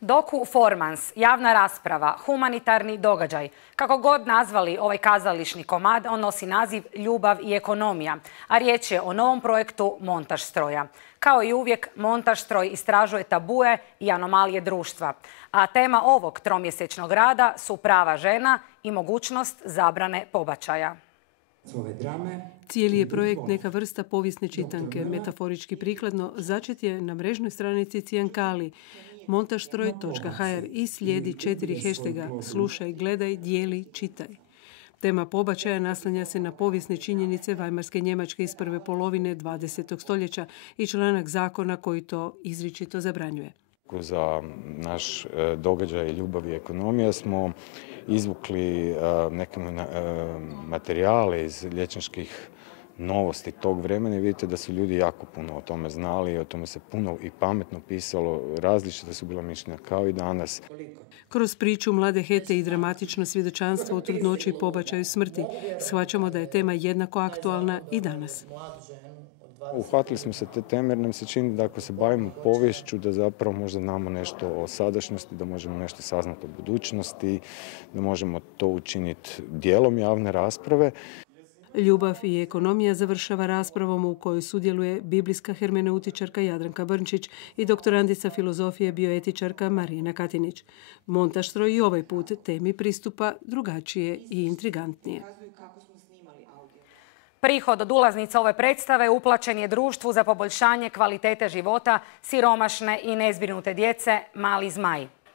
Doku-formans, javna rasprava, humanitarni događaj. Kako god nazvali ovaj kazališni komad, on nosi naziv Ljubav i ekonomija, a riječ je o novom projektu Montaž stroja. Kao i uvijek, Montaž stroj istražuje tabue i anomalije društva. A tema ovog tromjesečnog rada su prava žena i mogućnost zabrane pobačaja. Cijeli je projekt neka vrsta povijesne čitanke. Metaforički prikladno začet je na mrežnoj stranici Cijankali, montažstroj.hr i slijedi 4 hashtaga slušaj, gledaj, dijeli, čitaj. Tema pobačaja naslanja se na povijesne činjenice Vajmarske Njemačke iz prve polovine 20. stoljeća i članak zakona koji to izričito zabranjuje. Za naš događaj Ljubav i ekonomija smo izvukli neke materijale iz liječničkih novosti tog vremena i vidite da su ljudi jako puno o tome znali i o tome se puno i pametno pisalo, različite su bila mišljenja kao i danas. Kroz priču mlade Hete i dramatično svjedočanstvo o trudnoći i pobačaju smrti shvaćamo da je tema jednako aktualna i danas. Uhvatili smo se te teme jer nam se čini da ako se bavimo poviješću da zapravo možda znamo nešto o sadašnjosti, da možemo nešto saznati o budućnosti, da možemo to učiniti dijelom javne rasprave. Ljubav i ekonomija završava raspravom u kojoj sudjeluje biblijska hermeneutičarka Jadranka Brnčić i doktorandica filozofije bioetičarka Marina Katinić. Montaž stroj i ovaj put temi pristupa drugačije i intrigantnije. Prihod od ulaznica ove predstave uplaćen je društvu za poboljšanje kvalitete života siromašne i nezbrinute djece Mali zmaj.